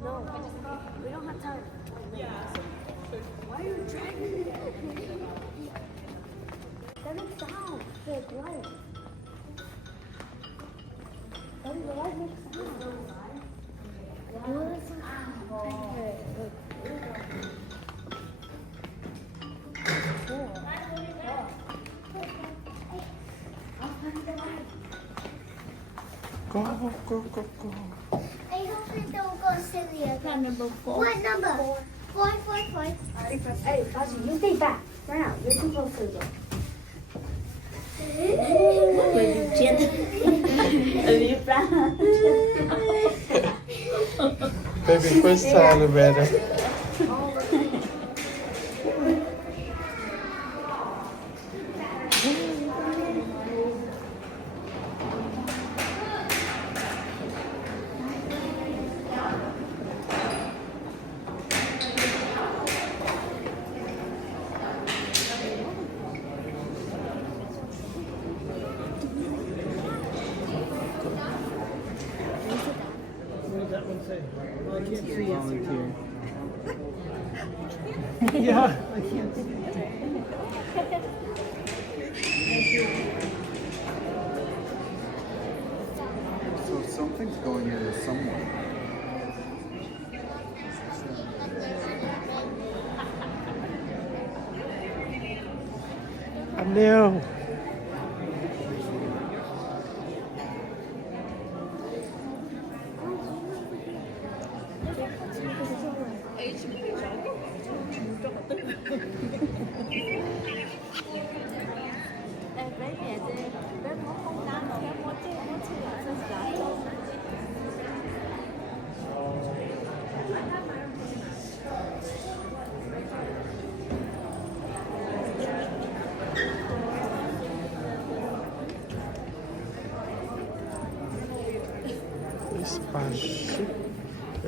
No, we don't have time. Why are you dragging it? That makes sound. The light. The light makes sound. Go, go, go, go. I hope we don't go silly again. Number 4. What number? 4, 4, 4. Hey, Baji, you stay back. Right now, you're too close to the door. Baby, first time better. Volunteer. Yeah, I can't see it. So something's going into someone. I know.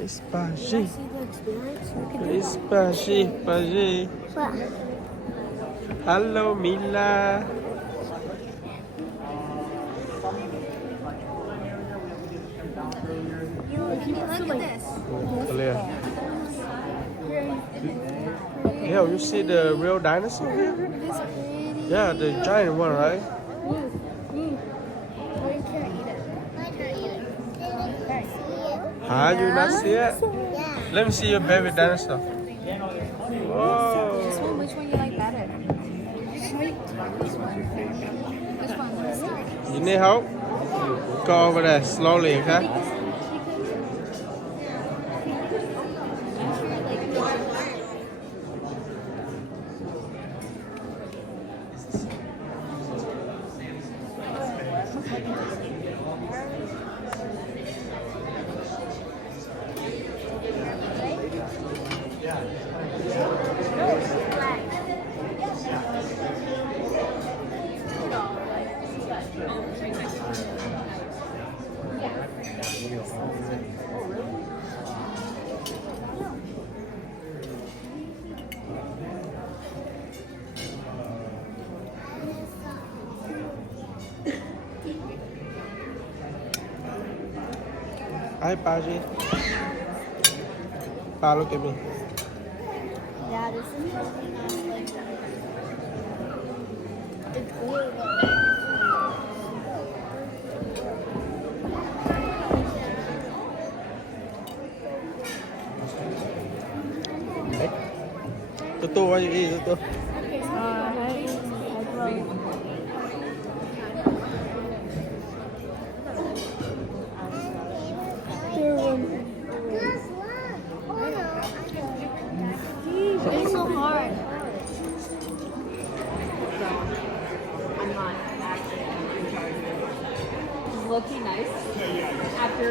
Spashi. Spashi. Hello, Mila. Look at this. Yeah, you see the real dinosaur here? This pretty. Yeah, the giant one, right? Oh, you can't eat it. I can't eat it. Huh? You not see it? Yeah. Let me see your baby dinosaur. This Whoa. one, which one you like better? This one. You need help? Go over there slowly, okay? Hi, Paji. Pa, look at me. Yeah, this is something I like. It's good. Tutu, what you eat, Tutu? It's so hard. Looking nice after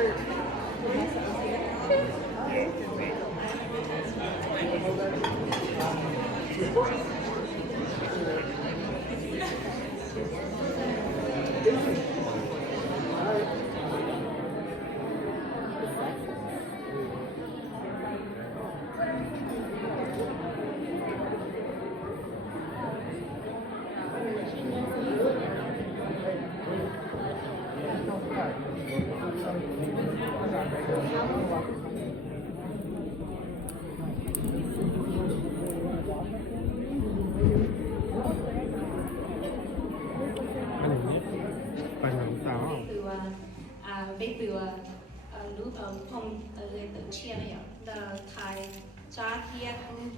chia này the Thai cha kia cũng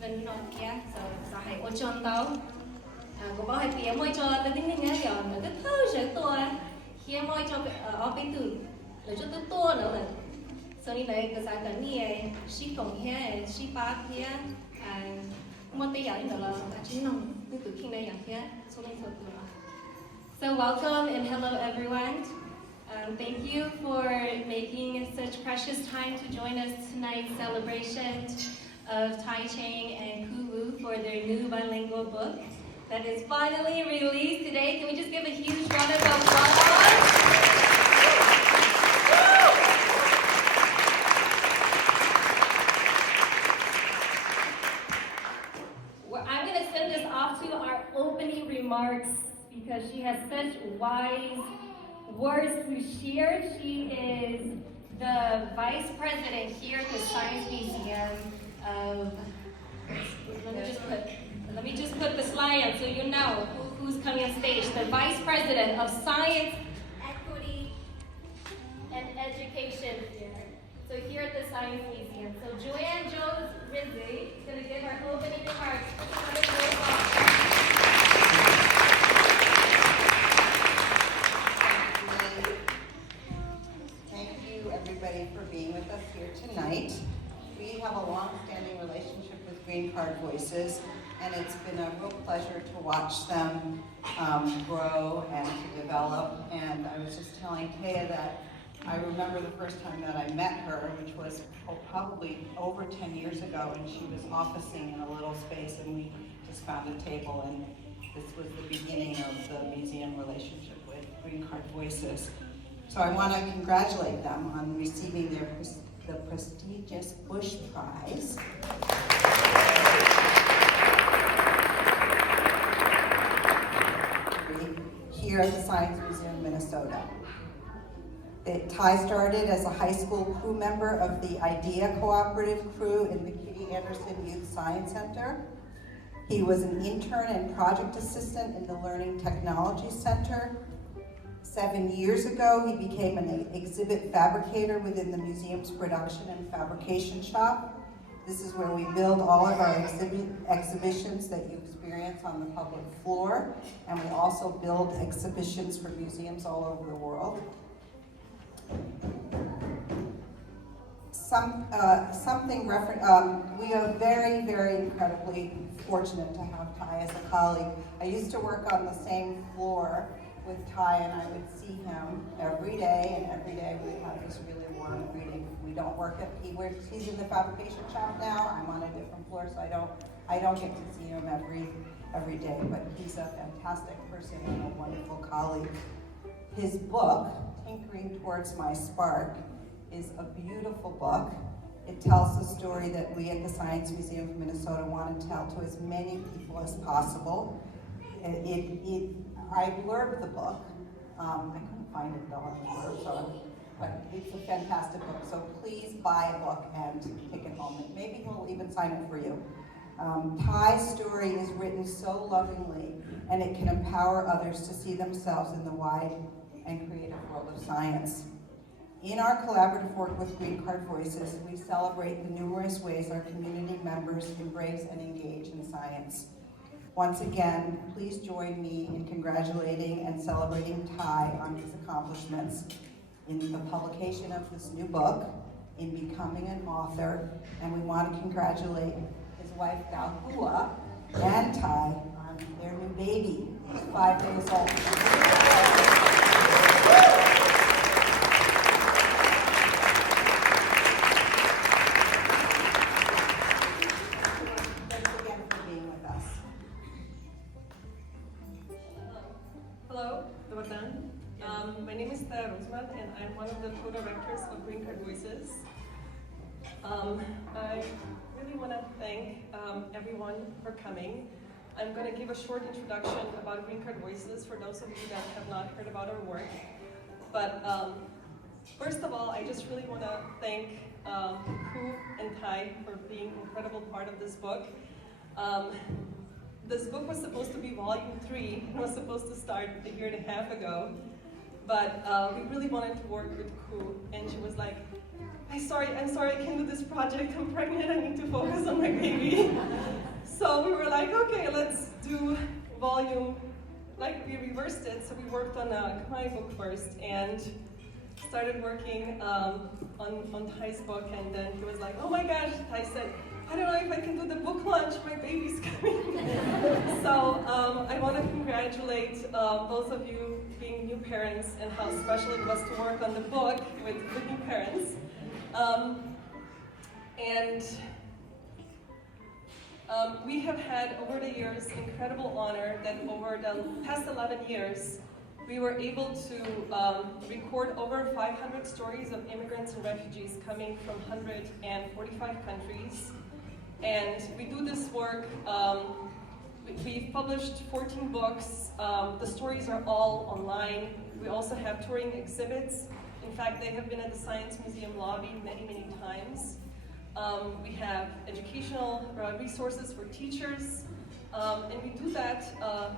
gần nó kia rồi hay ô chôn tao có bao hay tiếng môi cho tôi tính nghe rồi nó cứ thơ sửa tua kia môi cho ở bên từ rồi cho tôi tua nữa là sau này cái sao cái này ship công here ship back here một tí dạng như là chỉ nông từ khi này dạng here số này số từ So welcome and hello everyone. Thank you for making such precious time to join us tonight's celebration of Tai Chang and Kuwu for their new bilingual book that is finally released today. Can we just give a huge round of applause? I'm going to send this off to our opening remarks because she has such wise words to share. She is the vice president here at the Science Museum of, let me just put the slide up so you know who's coming on stage. The vice president of Science, Equity, and Education here. So here at the Science Museum. So Joanne Jones Rizzi is going to give our opening remarks. Thank you, everybody, for being with us here tonight. We have a long-standing relationship with Green Card Voices, and it's been a real pleasure to watch them grow and to develop. And I was just telling Kaya that I remember the first time that I met her, which was probably over 10 years ago, and she was officing in a little space, and we just found a table, and this was the beginning of the museum relationship with Green Card Voices. So I want to congratulate them on receiving the prestigious Bush Prize. Here at the Science Museum of Minnesota. Ty started as a high school crew member of the IDEA Cooperative crew in the Kitty Anderson Youth Science Center. He was an intern and project assistant in the Learning Technology Center. 7 years ago, he became an exhibit fabricator within the museum's production and fabrication shop. This is where we build all of our exhibitions that you experience on the public floor, and we also build exhibitions for museums all over the world. We are very, very incredibly fortunate to have Ty as a colleague. I used to work on the same floor with Ty, and I would see him every day, and every day we had this really warm greeting. We don't work at, he's in the fabrication shop now. I'm on a different floor, so I don't get to see him every day, but he's a fantastic person and a wonderful colleague. His book, Tinkering Towards My Spark, is a beautiful book. It tells the story that we at the Science Museum of Minnesota want to tell to as many people as possible. I blurbed the book. I couldn't find it though on the blurb, but it's a fantastic book. So please buy a book and take it home. Maybe he'll even sign it for you. Ty's story is written so lovingly, and it can empower others to see themselves in the wide and creative world of science. In our collaborative work with Green Card Voices, we celebrate the numerous ways our community members embrace and engage in science. Once again, please join me in congratulating and celebrating Ty on his accomplishments in the publication of this new book, in becoming an author, and we want to congratulate his wife, Dalhua, and Ty on their new baby, who's 5 days old. My name is Tara Rosman, and I'm one of the co-directors of Green Card Voices. I really want to thank everyone for coming. I'm going to give a short introduction about Green Card Voices for those of you that have not heard about our work. But first of all, I just really want to thank Ku and Ty for being an incredible part of this book. This book was supposed to be volume 3. It was supposed to start a year and a half ago. But we really wanted to work with Ku, and she was like, I'm sorry, I can't do this project. I'm pregnant. I need to focus on my baby. So we were like, okay, let's do volume. Like we reversed it. So we worked on a comic book first and started working on Ty's book. And then he was like, oh my gosh, Ty said, I don't know if I can do the book launch, my baby's coming. So I want to congratulate both of you being new parents and how special it was to work on the book with new parents. We have had over the years incredible honor that over the past 11 years we were able to record over 500 stories of immigrants and refugees coming from 145 countries. And we do this work, we've published 14 books, the stories are all online. We also have touring exhibits. In fact, they have been at the Science Museum lobby many, many times. We have educational resources for teachers, and we do that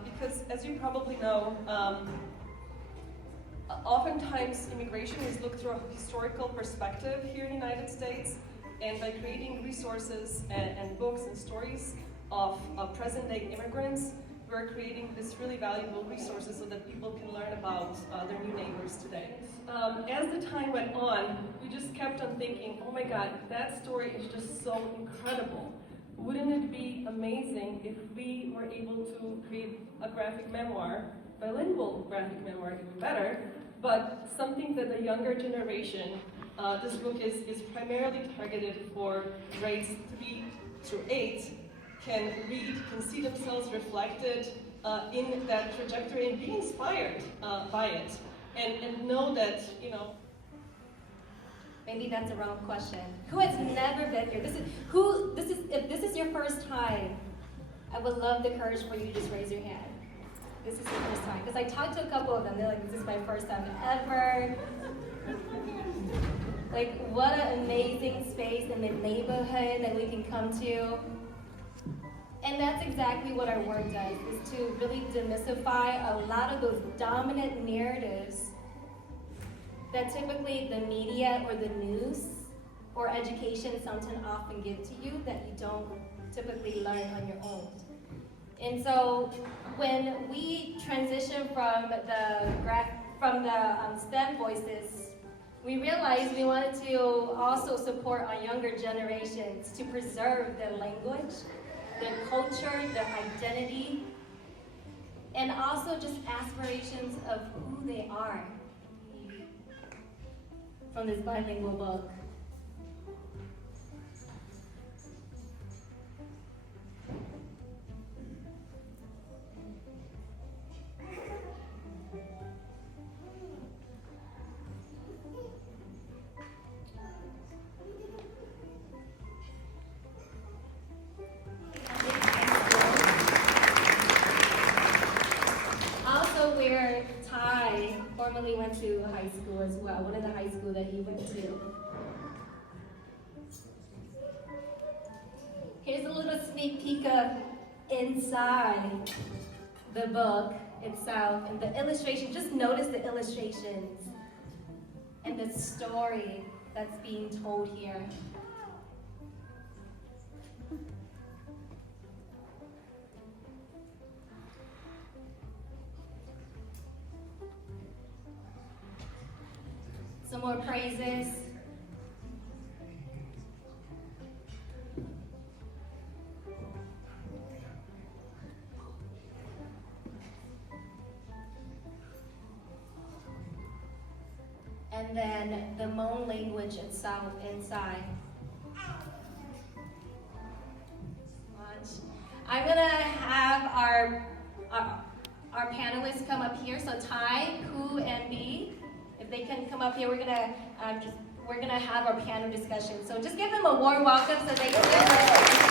because, as you probably know, oftentimes immigration is looked through a historical perspective here in the United States. And by creating resources and books and stories of present-day immigrants, we're creating this really valuable resources so that people can learn about their new neighbors today. As the time went on, we just kept on thinking, oh my God, that story is just so incredible. Wouldn't it be amazing if we were able to create a graphic memoir, bilingual graphic memoir, even better, but something that the younger generation. This book is primarily targeted for grades 3 through 8, can read, can see themselves reflected in that trajectory and be inspired by it. And know that, you know. Maybe that's the wrong question. Who has never been here? If this is your first time, I would love the courage for you to just raise your hand. This is your first time. Because I talked to a couple of them, they're like, this is my first time ever. Like, what an amazing space in the neighborhood that we can come to. And that's exactly what our work does, is to really demystify a lot of those dominant narratives that typically the media or the news or education sometimes often give to you that you don't typically learn on your own. And so when we transition from the STEM voices, we realized we wanted to also support our younger generations to preserve their language, their culture, their identity, and also just aspirations of who they are from this bilingual book. Formerly went to high school as well, one of the high school that he went to. Here's a little sneak peek of inside the book itself and the illustration. Just notice the illustrations and the story that's being told here. Some more praises. And then the Hmong language itself inside. Watch. I'm gonna have our panelists come up here. So Ty, Ku, and B. If they can come up here, we're gonna have our panel discussion. So just give them a warm welcome so they can join us.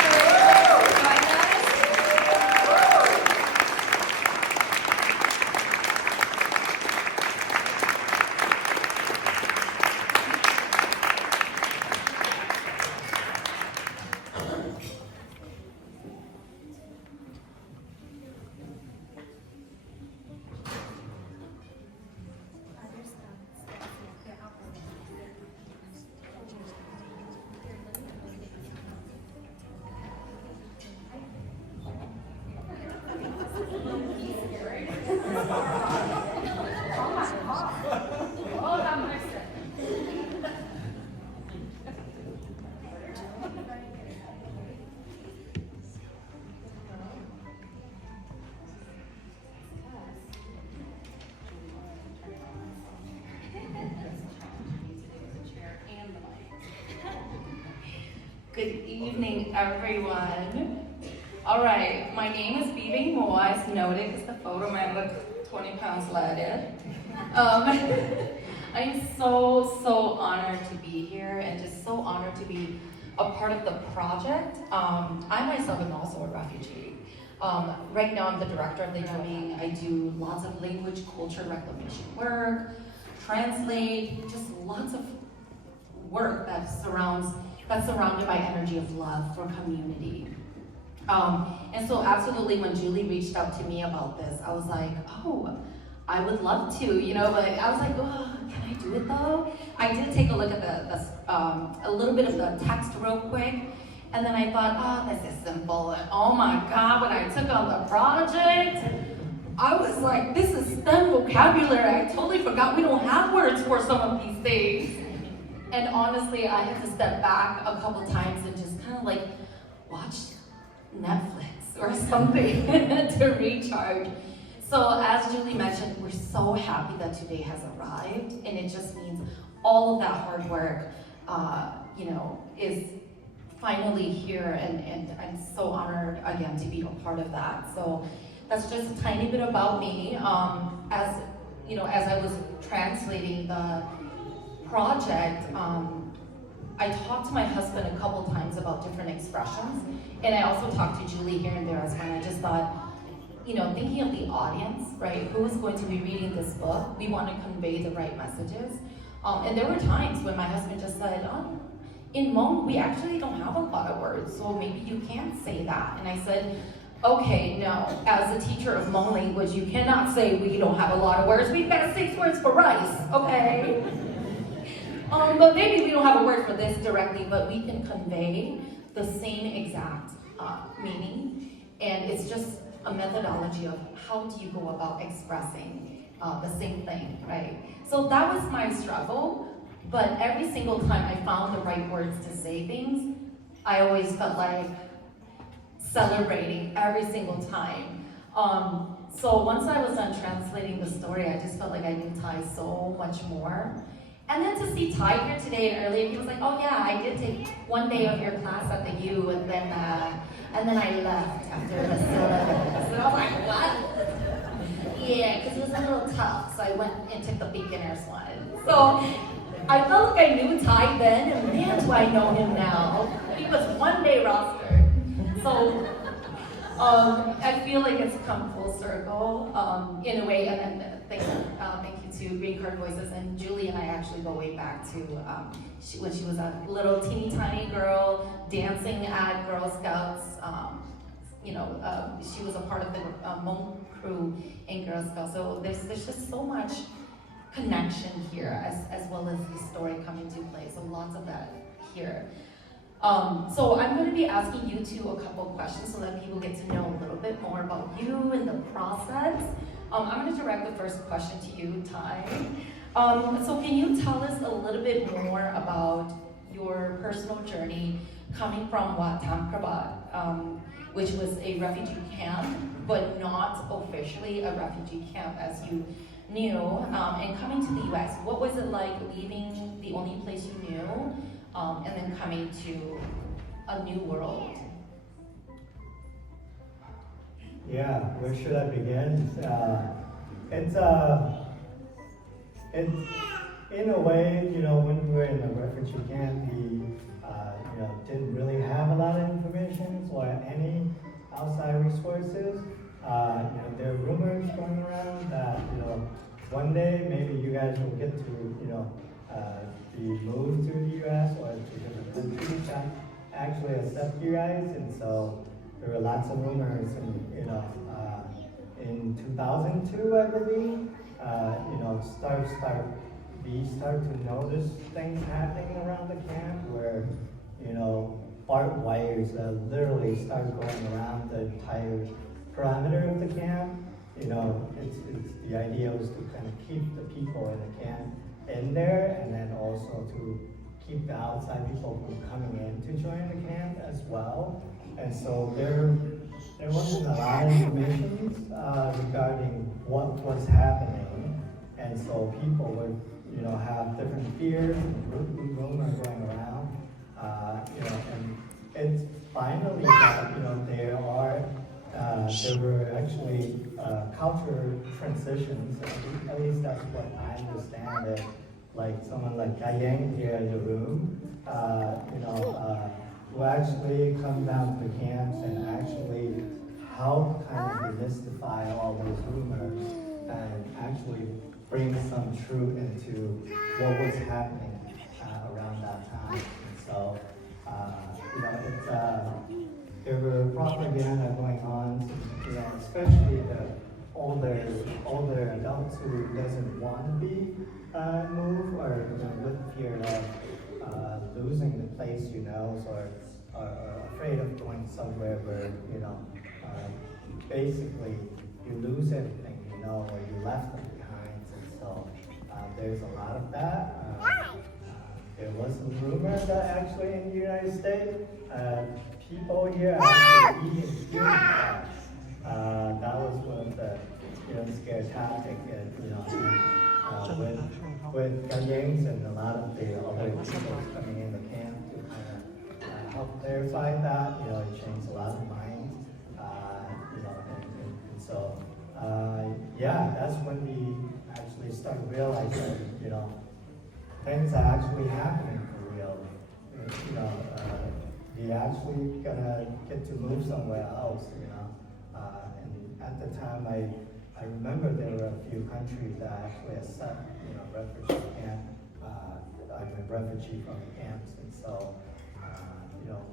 Good evening, everyone. All right, my name is Bibi Mo, as noted, because the photo might look 20 pounds lighter. I'm so honored to be here and just so honored to be a part of the project. I myself am also a refugee. Right now I'm the director of the wing. I do lots of language, culture reclamation work, translate, just lots of work that's surrounded by energy of love for community. And so absolutely when Julie reached out to me about this, I was like, oh, I would love to, but I was like, oh, can I do it though? I did take a look at a little bit of the text real quick, and then I thought, oh, this is simple. And oh my God, when I took on the project, I was like, this is STEM vocabulary. I totally forgot we don't have words for some of these things. And honestly, I had to step back a couple times and just kind of like watch Netflix or something to recharge. So as Julie mentioned, we're so happy that today has arrived, and it just means all of that hard work, is finally here, and I'm so honored again to be a part of that. So that's just a tiny bit about me. As I was translating the project, I talked to my husband a couple times about different expressions, and I also talked to Julie here and there as well. I just thought, thinking of the audience, right? Who is going to be reading this book? We want to convey the right messages. And there were times when my husband just said, oh, in Hmong, we actually don't have a lot of words, so maybe you can't say that. And I said, okay, no, as a teacher of Hmong language, you cannot say we don't have a lot of words. We've got 6 words for rice, okay? But maybe we don't have a word for this directly, but we can convey the same exact meaning. And it's just a methodology of how do you go about expressing the same thing, right? So that was my struggle, but every single time I found the right words to say things, I always felt like celebrating every single time. So once I was done translating the story, I just felt like I knew Thai so much more. And then to see Ty here today and earlier, he was like, oh yeah, I did take 1 day of your class at the U, and then I left after the syllabus. And I was like, what? Yeah, because it was a little tough, so I went and took the beginner's one. So I felt like I knew Ty then, and man, do I know him now. He was 1 day rostered. So I feel like it's come full circle in a way, and then thank you to Green Card Voices, and Julie and I actually go way back to when she was a little teeny tiny girl dancing at Girl Scouts. She was a part of the Hmong crew in Girl Scouts. So there's just so much connection here, as well as the story coming to play. So lots of that here. So I'm going to be asking you two a couple questions so that people get to know a little bit more about you and the process. I'm going to direct the first question to you, Ty. So can you tell us a little bit more about your personal journey coming from Wat Tam Krabat, which was a refugee camp, but not officially a refugee camp as you knew, and coming to the US? What was it like leaving the only place you knew, and then coming to a new world? Yeah, where should I begin? It's in a way, when we were in the refugee camp, we didn't really have a lot of information or any outside resources. There are rumors going around that one day maybe you guys will get to be moved to the U.S. or to different countries that actually accept you guys, and so there were lots of rumors, and in 2002, I believe, we start to notice things happening around the camp where barbed wires literally start going around the entire perimeter of the camp. It's the idea was to kind of keep the people in the camp in there, and then also to keep the outside people from coming in to join the camp as well. And so there wasn't a lot of information regarding what was happening, and so people would have different fears and rumors going around, and it's finally that, there were actually cultural transitions, at least that's what I understand it. Like someone like Yang here in the room, who actually come down to the camps and actually help kind of demystify all those rumors and actually bring some truth into what was happening around that time. And so, there were propaganda going on, especially the older adults who doesn't want to be moved or with fear of losing the place or afraid of going somewhere where basically you lose everything or you left them behind. And so there's a lot of that. There was a rumor that actually in the United States, people here actually eat human flesh. That was one of the scare tactics, with Ghanaians and a lot of the other people coming in the camp to kind of help clarify that. It changed a lot of minds. And so that's when we actually started realizing things are actually happening for real. We actually gonna get to move somewhere else, and at the time I remember there were a few countries that actually accept, refugee camp, refugee from the camps, and so,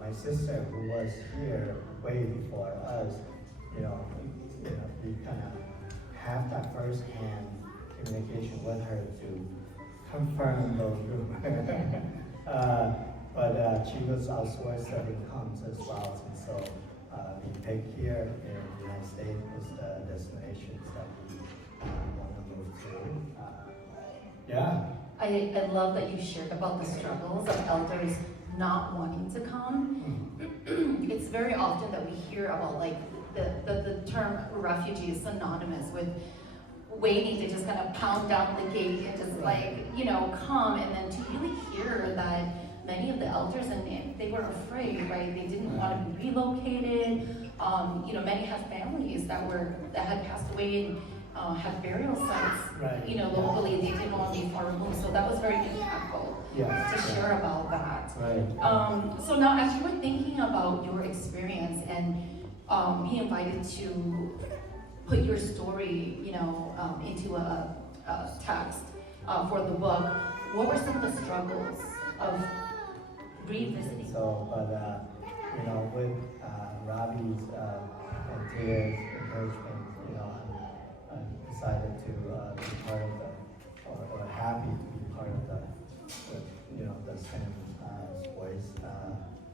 my sister who was here way before us, we kind of have that first-hand communication with her to confirm those rumors. But she was our source of incomes as well, and so we picked here in the United States was the destinations that we want to move to. I love that you shared about the struggles of elders not wanting to come. It's very often that we hear about like the term refugee is synonymous with waiting to just kind of pound down the gate and just come, and then to really hear that many of the elders and they were afraid, right? They didn't want to be relocated. Many have families that had passed away and had burial sites, locally. They didn't want to be far removed, so that was very impactful to share about that. Right. So now, as you were thinking about your experience and being invited to put your story, into a text for the book, what were some of the struggles of revisiting? So, but with Ravi's and Tia's encouragement, I decided to be part of or happy to be part of the Sam's voice.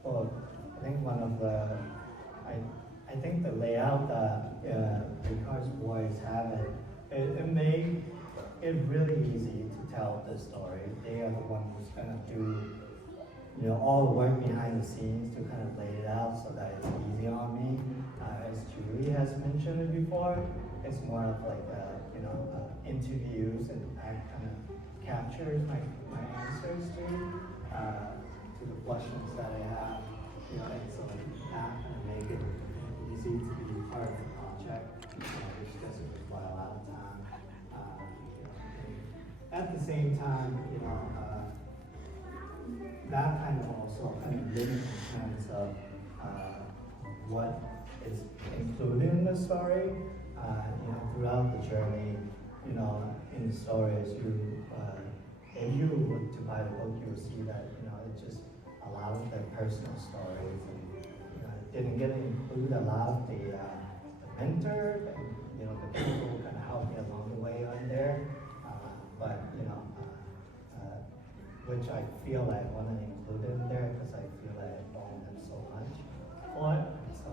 I think one of I think the layout that Ricard's boys have it made it really easy to tell the story. They are the ones who's gonna do all the work behind the scenes to kind of lay it out so that it's easy on me. As Julie has mentioned it before, it's more of like interviews, and I kind of captures my answers to the questions that I have. And so that kind of make it easy to be part of the project, which doesn't require a lot of time. At the same time, that kind of also kind of limits in terms of what is included in the story. Throughout the journey, in the stories, if you were to buy the book, you will see that it just a lot of their personal stories, and it didn't get to include a lot of the mentor, and the people who kind of helped me along the way on there. But which I feel I want to include in there because I feel I own them so much for it. So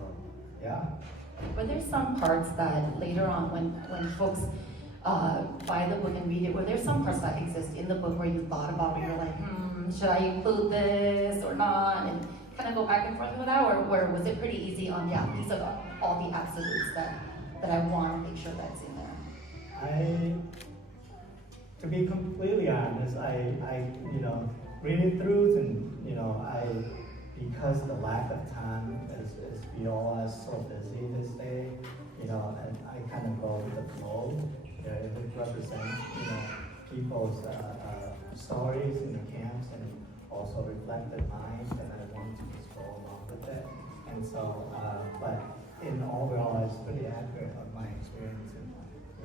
Were there some parts that later on, when folks buy the book and read it, were there some parts that exist in the book where you thought about it, you're like, should I include this or not, and kind of go back and forth with that, or was it pretty easy on, these are all the absolutes that I want to make sure that's in there? To be completely honest, I read it through, and because the lack of time is we all are so busy this day, and I kind of go with the flow. If it represents, people's stories in the camps and also reflected minds, and I want to just go along with it. And so, but in overall, it's pretty accurate of my experience and,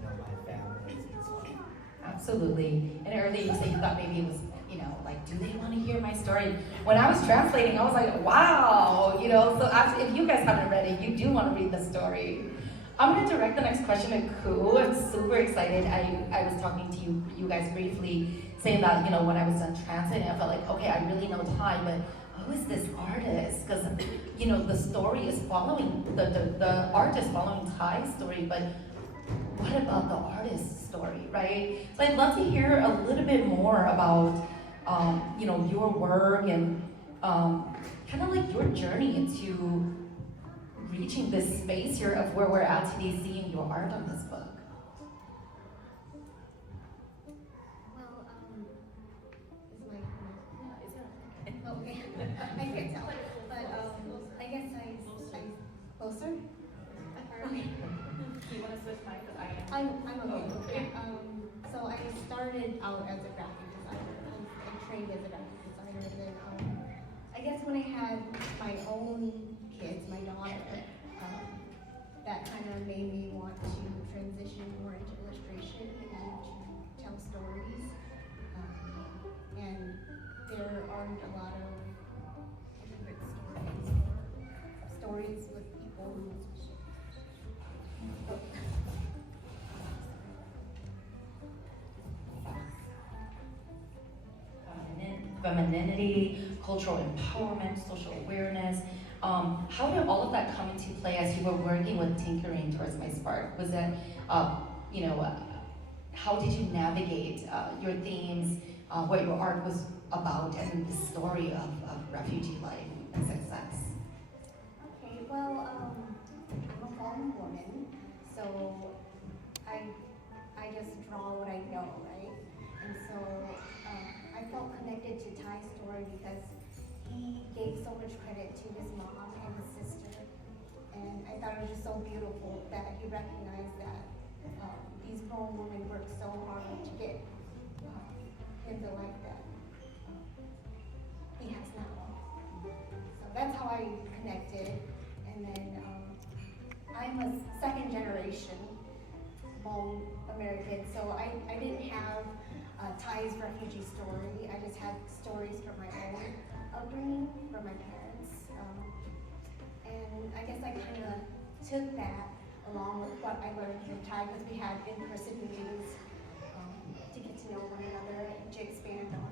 my families and so on. Absolutely. And earlier you said you thought maybe it was, like, do they want to hear my story? When I was translating, I was like, wow, so if you guys haven't read it, you do want to read the story. I'm going to direct the next question to Ku. I'm super excited. I was talking to you guys briefly, saying that, when I was done translating, I felt like, okay, I really know Thai, but who is this artist? Because, the story is following, the art is following Thai's story, but what about the artist's story, right? So I'd love to hear a little bit more about, your work and kind of like your journey into reaching this space here of where we're at today, seeing your art on this book. Well, okay. I can't tell, but I guess I closer. Okay. Do you want to switch mic? Because I am. I'm okay. So I started out as a graphic designer. I trained as a graphic designer, and then I guess when I had my own kids, my daughter, that kind of made me want to transition more into illustration and to tell stories. And there aren't a lot of different stories with people who. Femininity, cultural empowerment, social awareness. How did all of that come into play as you were working with Tinkering Towards My Spark? Was that, how did you navigate your themes, what your art was about, and the story of refugee life and success? Okay, well, I'm a foreign woman, so I just draw what I know, right? And so I felt connected to Ty's story because he gave so much credit to his mom and his sister, and I thought it was just so beautiful that he recognized that these grown women worked so hard to get him the life that he has now. So that's how I connected, and then I'm a second generation Hmong American, so I didn't have Ty's refugee story. I just had stories from my own upbringing, from my parents. And I guess I kind of took that along with what I learned from Ty, because we had in-person meetings to get to know one another and to expand on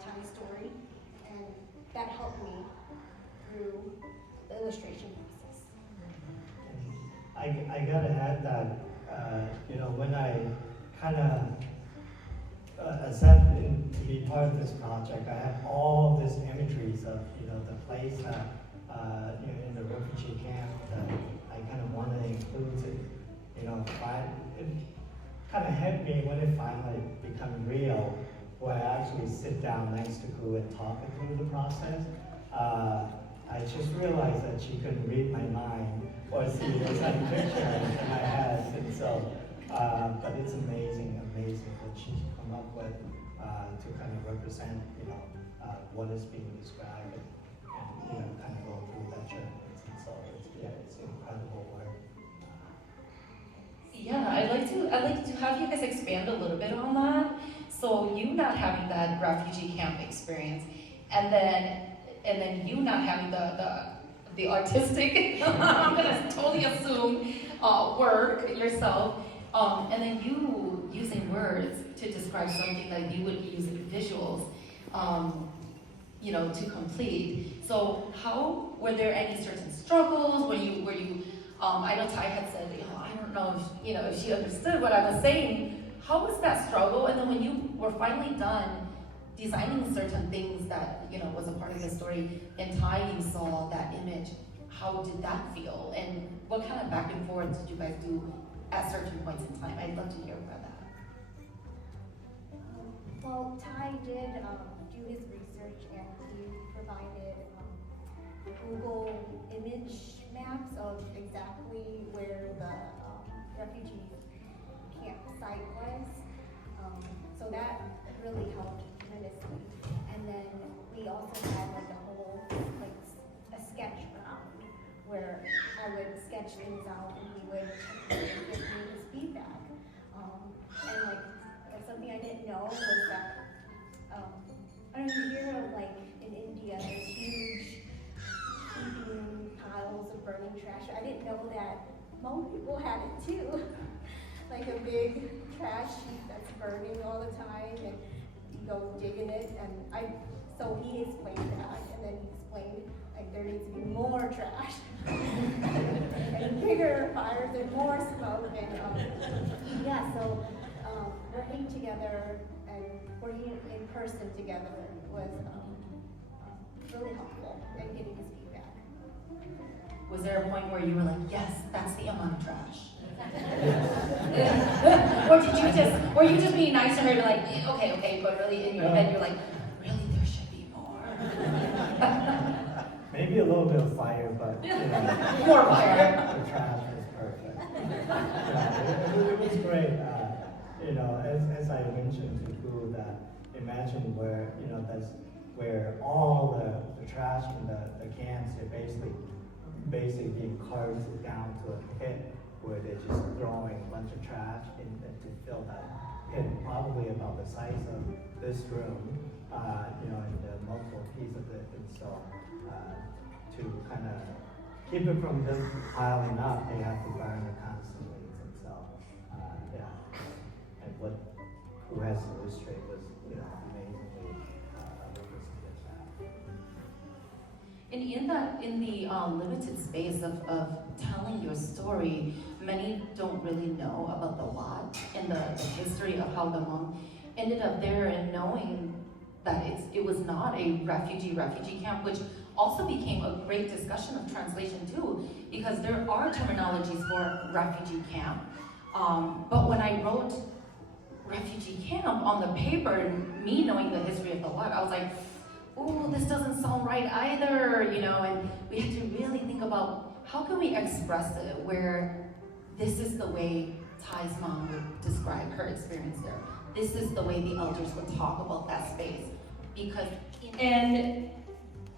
Ty's story. And that helped me through the illustration process. I gotta add that, when I kind of accepted to be part of this project, I had all of these imageries of, the place that, in the refugee camp that I kind of wanted to include it, but it kind of hit me when it finally became real, where I actually sit down next to Gu and talk it through the process. I just realized that she couldn't read my mind or see the same picture in my head, and so, but it's amazing what she's come up with to kind of represent, what is being described and kind of go through that journey. And so it's incredible work. Yeah, I'd like to have you guys expand a little bit on that. So you not having that refugee camp experience, and then you not having the artistic, I'm gonna totally assume, work yourself, and then you using words to describe something that you would use in visuals, to complete. So were there any certain struggles? Were you I know Ty had said, I don't know if she understood what I was saying. How was that struggle? And then when you were finally done designing certain things that was a part of the story, and Ty, you saw that image, how did that feel? And what kind of back and forth did you guys do at certain points in time? I'd love to hear about that. Well, Ty did do his research, and he provided Google image maps of exactly where the refugee campsite was. So that really helped tremendously. And then we also had like a whole, like a sketch round where I would sketch things out and he would give me his feedback. And like something I didn't know was that, I don't know, you hear of like in India, there's huge heaping piles of burning trash. I didn't know that Hmong people had it too. Like a big trash heap that's burning all the time, and you go dig in it, and so he explained that, and then he explained like there needs to be more trash, and bigger fires and more smoke, and yeah, so working together and working in person together was really helpful in getting his feedback. Was there a point where you were like, yes, that's the amount of trash? Or were you just being nice to her, like, okay, but really in your head you're like, really, there should be more. Maybe a little bit of fire, but you know, More fire. the trash was perfect. Yeah, it was great. You know, as I mentioned to Gu, that imagine where that's where all the trash from the cans are basically being carted down to a pit where they're just throwing a bunch of trash in to fill that pit, probably about the size of this room, in the multiple pieces of it. And so to kind of keep it from them piling up, they have to burn it constantly. And so, and who has to illustrate was, amazingly represented that. And in the limited space of telling your story, many don't really know about the what and the history of how the Hmong ended up there, and knowing that it was not a refugee camp, which also became a great discussion of translation too, because there are terminologies for refugee camp. But when I wrote refugee camp on the paper, and me knowing the history of the what, I was like, oh, this doesn't sound right either, and we had to really think about how can we express it where this is the way Ty's mom would describe her experience there. This is the way the elders would talk about that space. And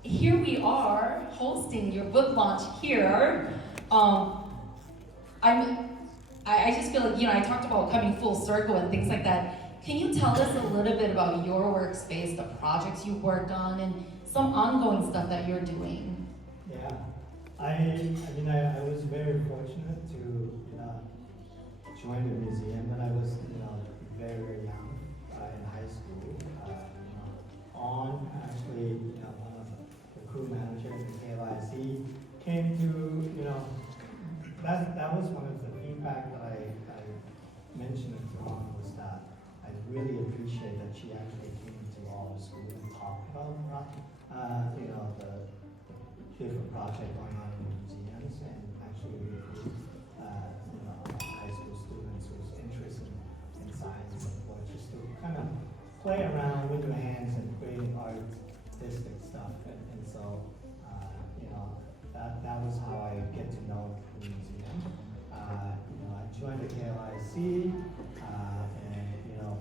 here we are hosting your book launch here. I just feel like, I talked about coming full circle and things like that. Can you tell us a little bit about your workspace, the projects you worked on, and some ongoing stuff that you're doing? Yeah, I was very fortunate to join the museum when I was very, very young in high school. Actually, one of the crew managers at KLIC came to that was one of the feedback that I mentioned to On, was that I really appreciate that she actually came to all the schools and talked about the different project going on in the museums, and actually recruit high school students who's interested in science and what, just to kind of play around with your hands and create artistic stuff. And so that was how I get to know the museum. I joined the KLIC and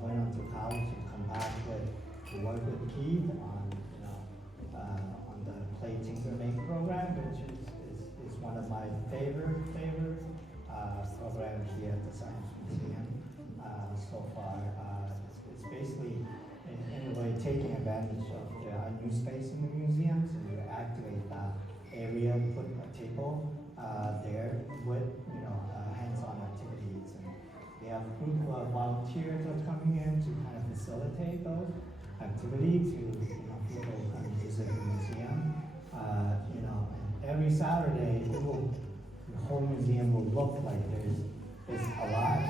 went on to college and come back to work with Keith on the Play Tinker Make program, which is one of my favorite programs here at the Science Museum so far. It's basically in a way taking advantage of the unused space in the museums, and you activate that area, put a table there with hands-on activities, and we have a group of volunteers that are coming in to kind of facilitate those activities to people who come and visit the museum. And every Saturday, the whole museum will look like it's alive.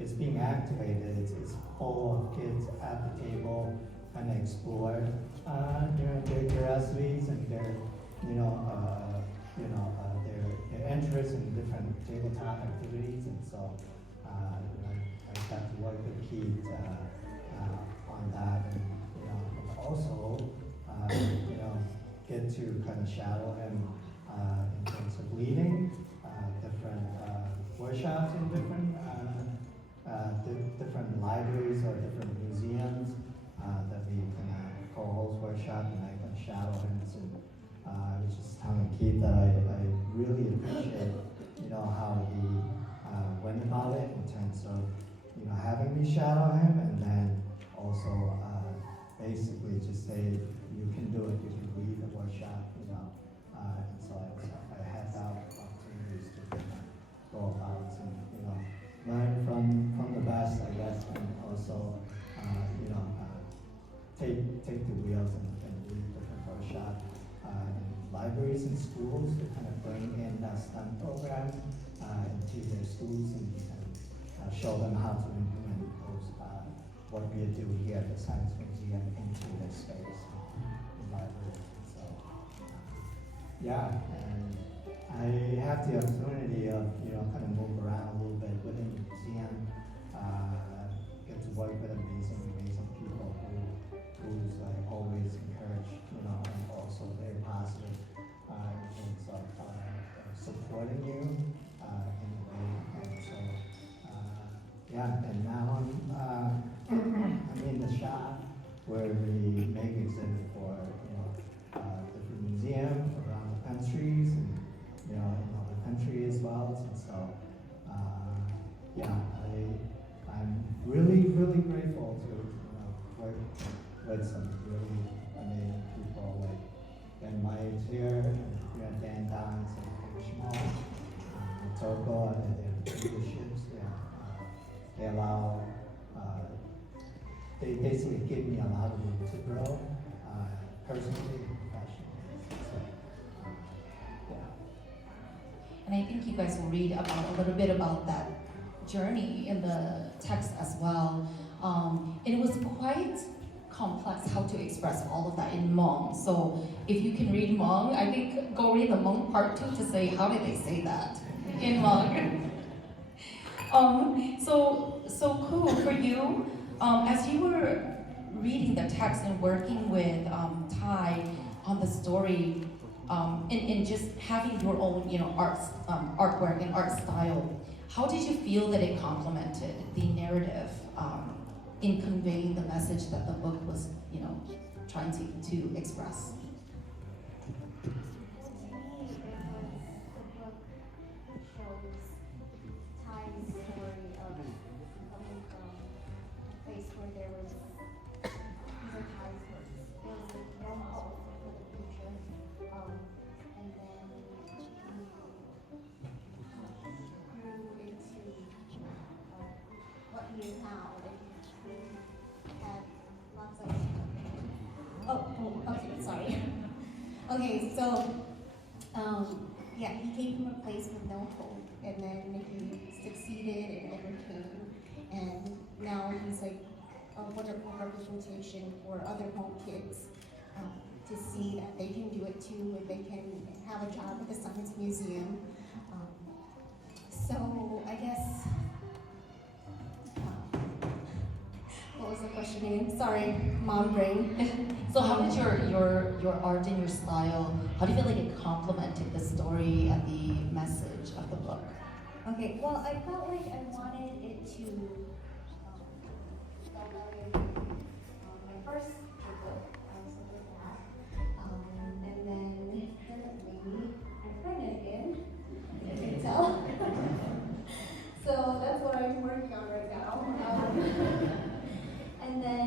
It's being activated. It's full of kids at the table and explore their curiosities and their interest in different tabletop activities. And so I got to work with Keith on that, and also get to kind of shadow him in terms of leading different workshops in different libraries or different museums that we can co-host workshop, and I can shadow him. So I was just telling Keith that I really appreciate, how he went about it in terms of, having me shadow him, and then also basically just say, you can do it, you can lead the workshop, and so I had that opportunities to go about and, learn from the best, I guess, and also, take the wheels and lead different workshops in libraries and schools to kind of bring in that STEM program into their schools and show them how to implement those what we do here at the Science Museum into their space in libraries. So, yeah, and I have the opportunity of, kind of move around a little bit within the museum, get to work with amazing people who's like always encouraged, and also very positive in terms of supporting you in a way. And so, yeah, and now I'm in the shop where we make exhibits for, different museums around the countries and, in other country as well. And so, yeah, I'm really, really grateful to, work with some really amazing people like Ben Myers here, and Dan Downs and Schmal, Toko, and their leaderships. They allow, they basically give me a lot of room to grow personally and professionally. So, yeah. And I think you guys will read about a little bit about that journey in the text as well. It was quite complex how to express all of that in Hmong. So if you can read Hmong, I think go read the Hmong part too to say how did they say that in Hmong. So cool for you. As you were reading the text and working with Thai on the story, in just having your own, artwork and art style, how did you feel that it complemented the narrative in conveying the message that the book was, trying to express? Okay, so, yeah, he came from a place with no hope, and then he succeeded and overcame, and now he's like a wonderful representation for other home kids to see that they can do it too, and they can have a job at the Science Museum. So I guess, what was the question again? Sorry, mom brain. So how did your art and your style, how do you feel like it complemented the story and the message of the book? Okay, well, I felt like I wanted it to my first book, I was with that, and then definitely I'm pregnant again, if you can tell. So that's what I'm working on right now. And then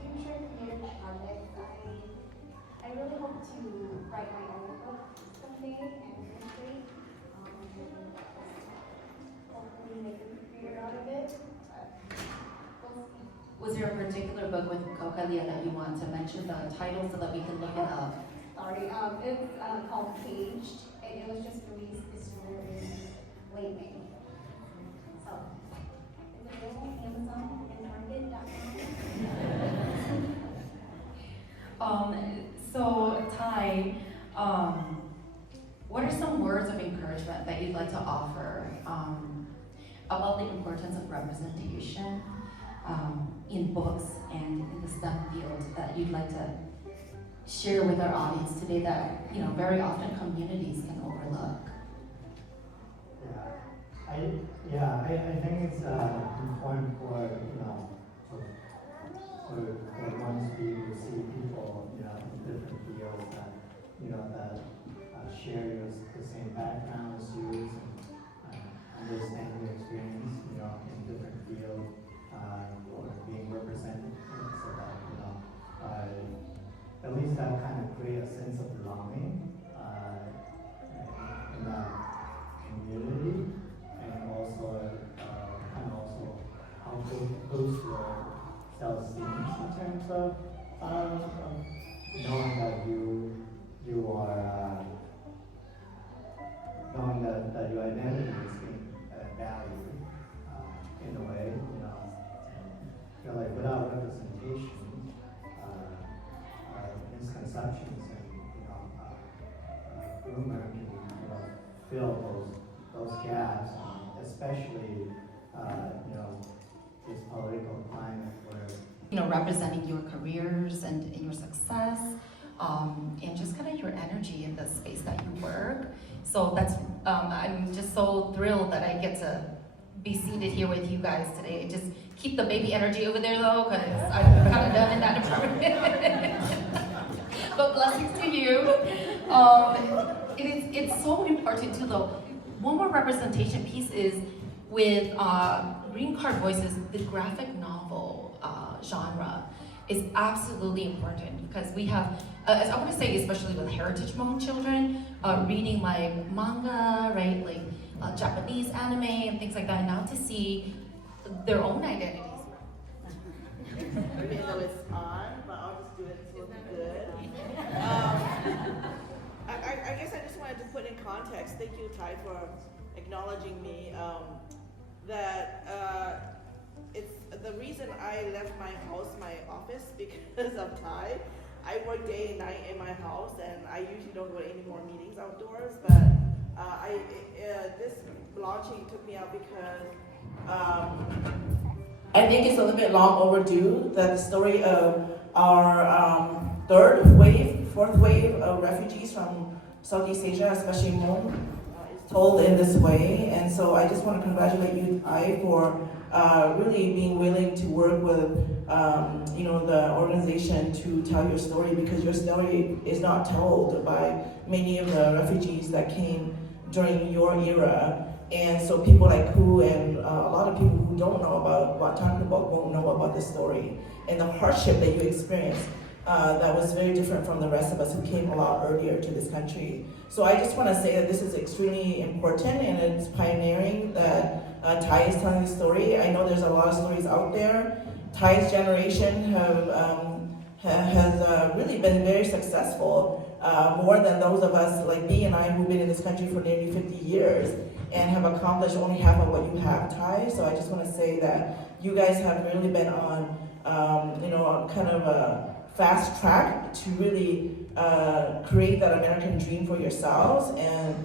future creative projects, I really hope to write my own book someday and eventually. Hopefully make a career out of it. But we'll see. Was there a particular book with Kaukalia that you want to mention the title so that we can look it up? Sorry, it's called Caged, and it was just released this year in late May. So, it's available on Amazon and Target.com. So Thai, what are some words of encouragement that you'd like to offer about the importance of representation in books and in the STEM field that you'd like to share with our audience today that, you know, very often communities can overlook? I think it's important for, you know, for one to be able to see people, you know, in different fields that, you know, that share the same background as you, and understand your experience, you know, in different fields, or being represented, so that, you know, at least that kind of create a sense of belonging in that community, and also kind of also how to boost your self-esteem in terms of knowing that you are knowing that your identity is being valued in a way, you know. And I feel like without representation, misconceptions and, you know, rumor can, you know, fill those gaps, especially, you know, this political climate where, You know, representing your careers and your success, and just kind of your energy in the space that you work. So that's, I'm just so thrilled that I get to be seated here with you guys today. Just keep the baby energy over there though, because I'm kind of done in that department. But blessings to you. It's so important too though. One more representation piece is with Green Card Voices, the graphic novel genre is absolutely important because we have, I want to say especially with heritage Hmong children, reading like manga, right, like Japanese anime and things like that, and now to see their own identities. Even though it's on, but I'll just do it so it's good. I guess I just wanted to put in context, thank you Ty for acknowledging me, that it's the reason I left my house, my office, because of Ty. I work day and night in my house, and I usually don't go to any more meetings outdoors. But this launching took me out because I think it's a little bit long overdue that the story of our fourth wave of refugees from Southeast Asia, especially Hmong, is told in this way. And so I just want to congratulate you, Ty, for really being willing to work with you know, the organization to tell your story, because your story is not told by many of the refugees that came during your era. And so people like Ku and a lot of people who don't know about what I'm talking about won't know about the story and the hardship that you experienced. That was very different from the rest of us who came a lot earlier to this country. So I just want to say that this is extremely important and it's pioneering that Ty is telling the story. I know there's a lot of stories out there. Ty's generation has really been very successful, more than those of us like me and I who've been in this country for nearly 50 years and have accomplished only half of what you have, Ty. So I just want to say that you guys have really been on, you know, kind of a fast track to really create that American dream for yourselves and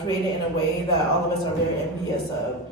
create it in a way that all of us are very envious of.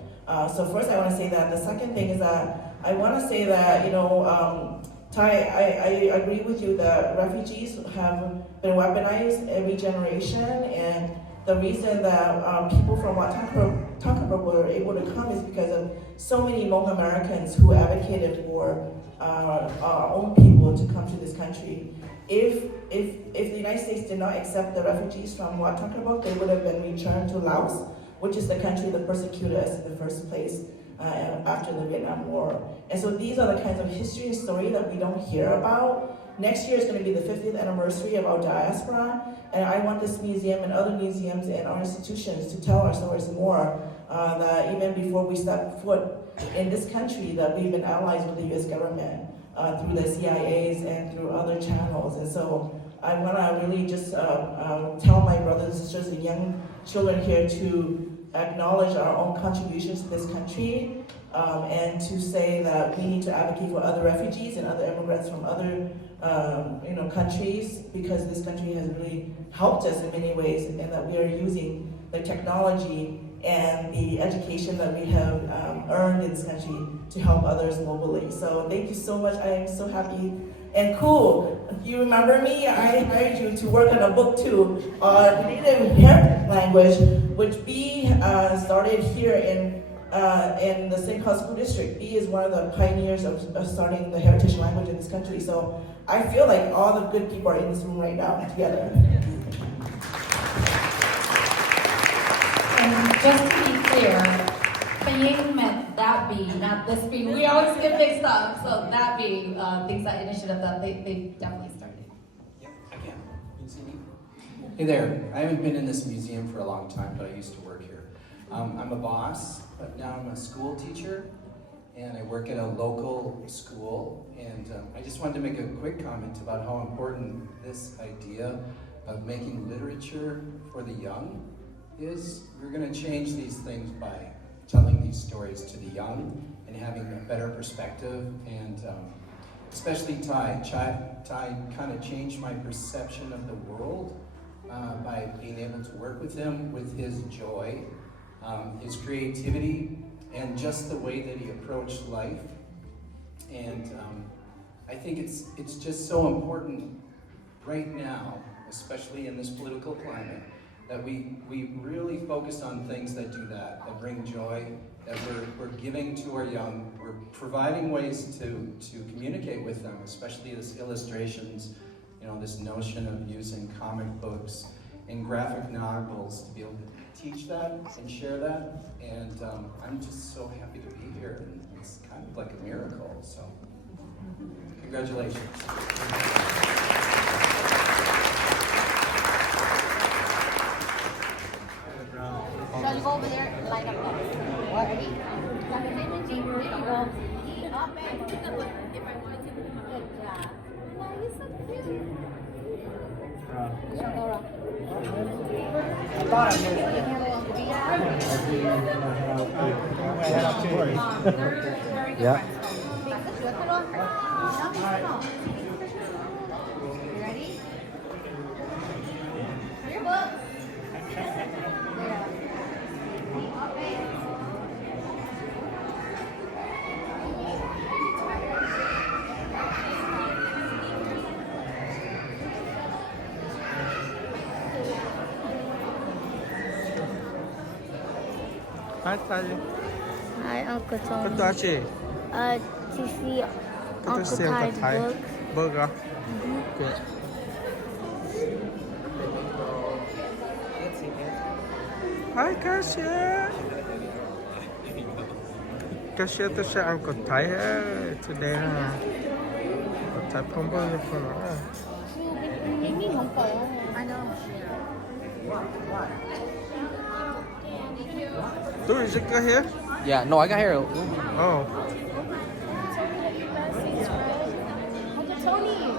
So first I want to say that. The second thing is that I want to say that, you know, Ty, I agree with you that refugees have been weaponized every generation, and the reason that people from Watakra were able to come is because of so many Hmong Americans who advocated for our own people to come to this country. If the United States did not accept the refugees from Watakra, they would have been returned to Laos, which is the country that persecuted us in the first place after the Vietnam War. And so these are the kinds of history and story that we don't hear about. Next year is going to be the 50th anniversary of our diaspora, and I want this museum and other museums and our institutions to tell our stories more, that even before we step foot in this country, that we've been allies with the US government through the CIAs and through other channels. And so I want to really just tell my brothers and sisters and young children here to acknowledge our own contributions to this country, and to say that we need to advocate for other refugees and other immigrants from other you know, countries, because this country has really helped us in many ways, and that we are using the technology and the education that we have earned in this country to help others globally. So thank you so much. I am so happy And cool, you remember me? I hired you to work on a book too, Native Heritage Language, which B started here in the St. Cloud School District. B is one of the pioneers of starting the heritage language in this country. So I feel like all the good people are in this room right now together. And just to be clear, being meant that be, not this be. We always get mixed up. So that be thinks that initiative that they definitely started. Yep, I can. You can see me? Hey there. I haven't been in this museum for a long time, but I used to work here. I'm a boss, but now I'm a school teacher, and I work at a local school. And I just wanted to make a quick comment about how important this idea of making literature for the young is. We're going to change these things by telling these stories to the young and having a better perspective, and especially Ty kind of changed my perception of the world by being able to work with him, with his joy, his creativity, and just the way that he approached life. And I think it's just so important right now, especially in this political climate, that we really focus on things that do that bring joy, that we're giving to our young, we're providing ways to communicate with them, especially this illustrations, this notion of using comic books and graphic novels to be able to teach that and share that. And I'm just so happy to be here, and it's kind of like a miracle, so congratulations. So you go over there, line up there. Ready? There you go. Up and if I wanted to. Good job. Oh, you're so cute. Yeah. You ready? Your books. Hi, Talia. Hi, Uncle Tony. Kau tu Aceh? To see Kau tu Uncle siang kat Ty's Thai? book. Burger. Good. Hi, Kasia. Kasia tu siya Uncle Thai today. Uncle Thai pumper ni pun. I know. Tu is it got here? Yeah, no, I got here. Oh. Tony.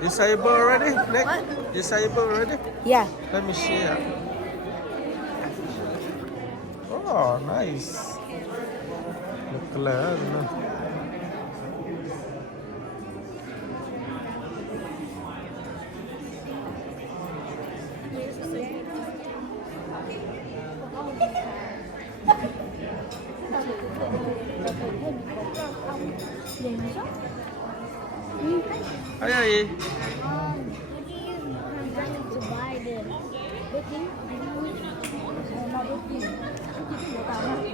You say your book already? Nick? What? You say your book already? Yeah. Let me see it. Oh, nice. Look clear, Hi, hi. What do you use money to buy the booking?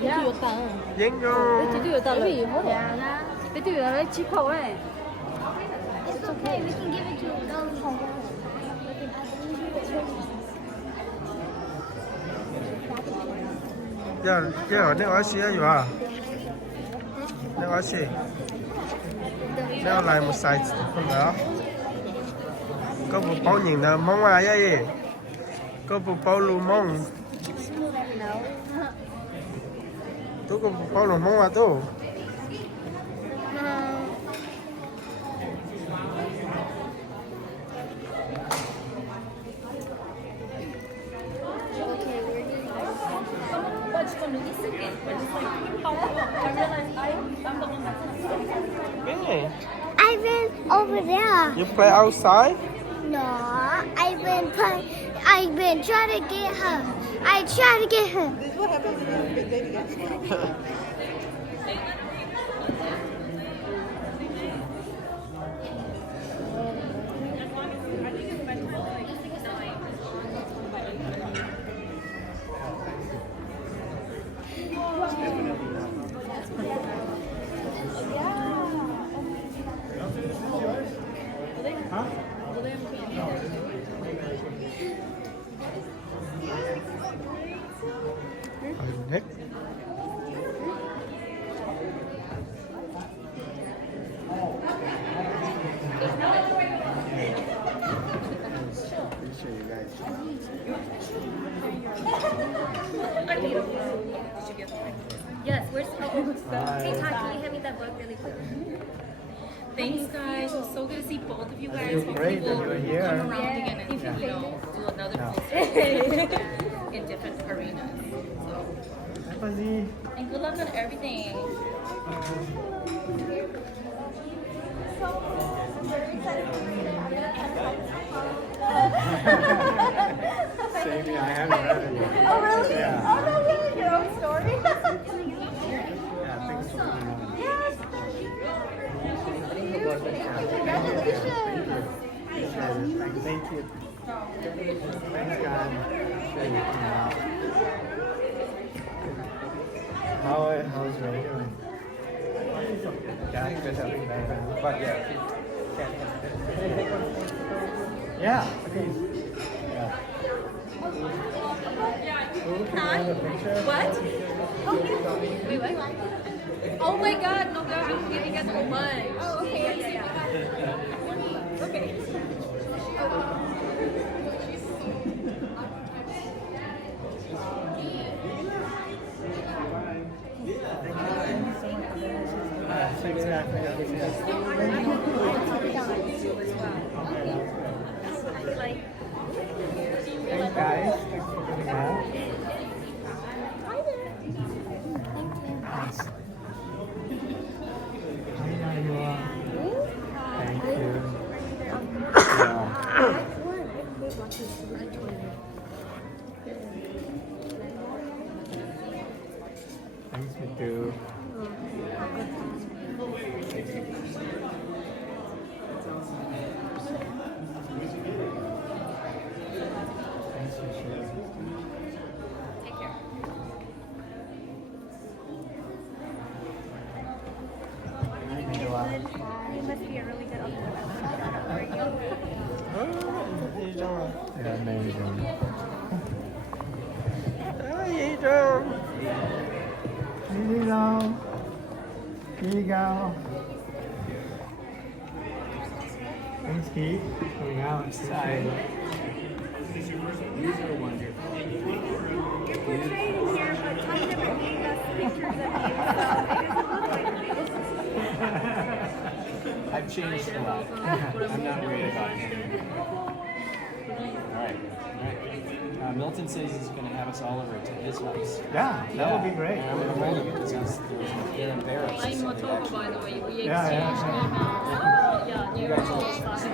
Yeah. Ding dong. It's okay, we can give it to those. Yeah, never see you are. Never see. Never like một size không đó. Có một bao nhiêu nè, mong ai vậy? Có một bao lù mong. Tôi có một bao lù mong à tôi. Hey, I've been over there. you play outside? No, I've been trying to get her. I try to get her. This is what happens when you big baby gets Next. Let me show you guys. Yes, where's Hey, Todd, can you hand me that book really quick? Thanks, guys. It was so good to see both of you guys. It's great that you're here. Come around again and do another Yeah. poster in different arenas. So, Hi, Fuzzy. and good luck on everything. Same here. I haven't read it yet. Oh, really? Yeah. Oh, no, really? Your own story? Yeah, thanks for coming on. Yes. Congratulations. Thank you. Thanks, God. How's Ray doing? Yeah, good having better. But yeah, yeah. Okay. Yeah. Ooh, can I have a picture? What? Wait, what? Oh my god, no, God, I'm giving us a bunch. Oh, okay. Yeah. Okay. Thanks, God. Thanks, guys. Thanks for coming out. Hi, Noah. Thank you. Yeah. Thanks, me too. Thanks for sharing. Take care. Hi, Noah. You must be a really good uncle. How you doing? Yeah, amazing. How you doing? Here you go. Here you go. Thanks, Keith. Coming out. Excited. These are wonderful. You're portraying here, but Tom never gave us pictures of you, so it doesn't look like I've changed a lot. I'm not worried about him. All right. Milton says he's going to have us all over to his house. Yeah, that would be great. And I'm going to hold him because they're embarrassed. I'm Motoko, by the way. We Yeah, exchanged emails. Yeah, New York.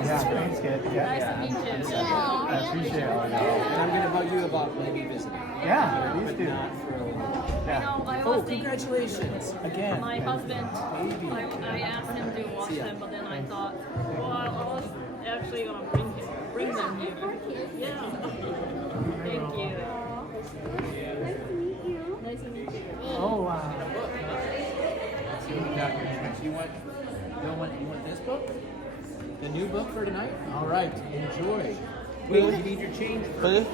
Yeah, thanks, kid. Nice Yeah, to meet you. I appreciate all And that. I'm going to bug you about maybe visiting. Yeah, please But do. not for a little. Yeah. No, I Oh, was thinking. congratulations again. My husband, I asked him to watch them, but then I thought, well, I was actually gonna bring them here. Yeah. Thank you. Nice to meet you. Oh, wow. You want this book? The new book for tonight? All right, enjoy. Will, you need your change. Really?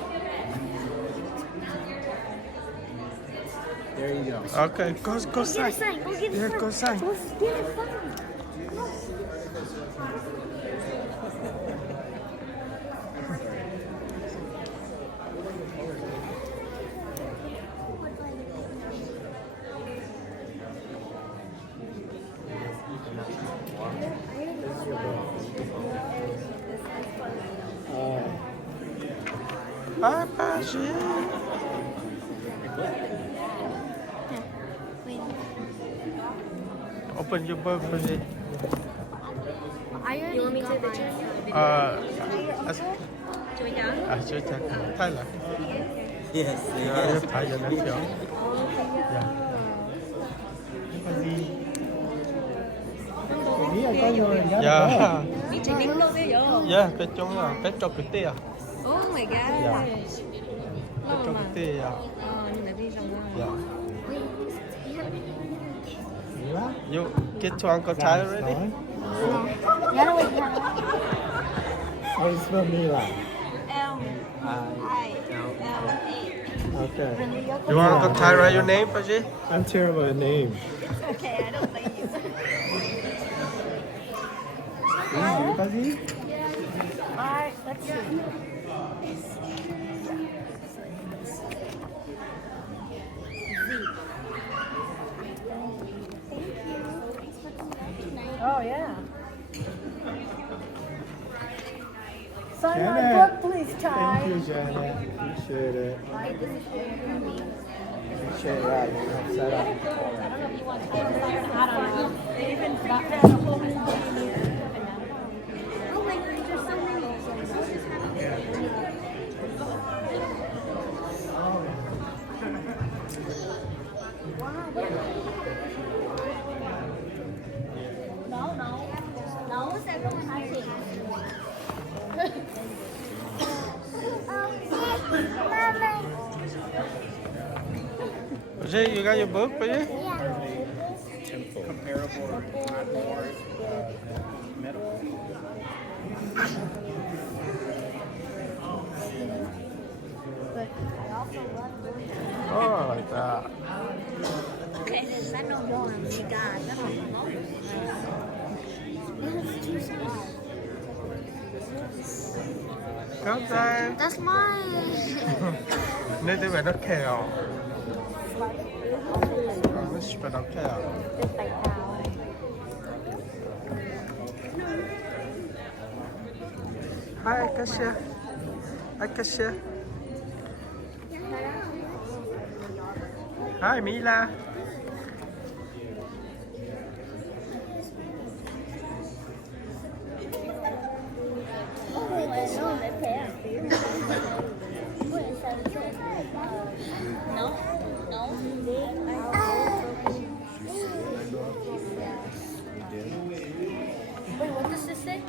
There you go. Okay, go sign. Yeah, go sign. Bye, Pashi. Open your book, Pashi. You want me to do the picture? Chưa chắc. Thái là. Yes, Yeah, Thái là nó chọn. Yeah. Pashi. Yeah. Yeah, pecho kete à. Oh my god. Yeah. Pecho kete à. Yeah. You get to Uncle Ty already? What is for me like? L-I-L-A. Okay. You want to go Thai write your name, Paji? I'm terrible at names. It's okay, I don't blame you. Paji? Alright, let's see. Oh, yeah. Sign my book, please, Ty. Thank you, Janet. Appreciate it. Appreciate that. You have set up. I don't know. Even about that whole thing. Oh my God, there's so many. No, everyone has it. Paji, you got your book, Paji? Comparable or not more medical. Oh, like that. Okay, there's that no more. We got that no more. Come time. That's mine. Need to be not care. Let's be not care. Hi, Akasha. Akasha. Hi, Mila. Wait, what does this say?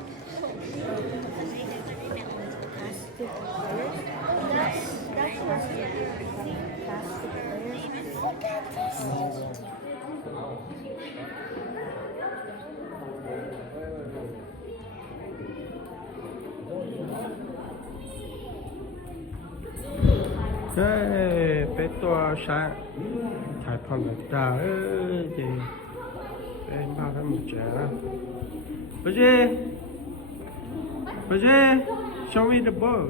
Look at this. Bé to sáng thải phong được ta ơi thì em bao cái một trẻ Paji, show me the book.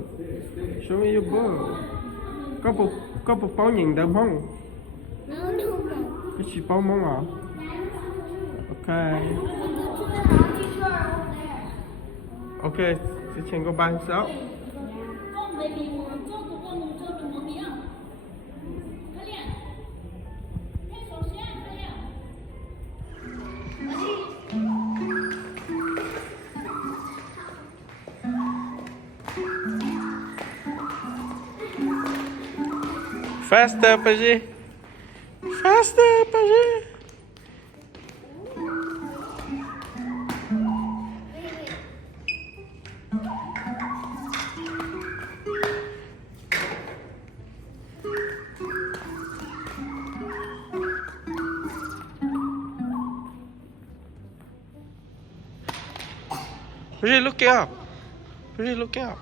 Show me your book. Có một báo nhìn được không? Cái chỉ báo mong à? Ok. Ok,之前個班手。Faster, Paji. Faster, Paji. Paji, look up. Paji, look up.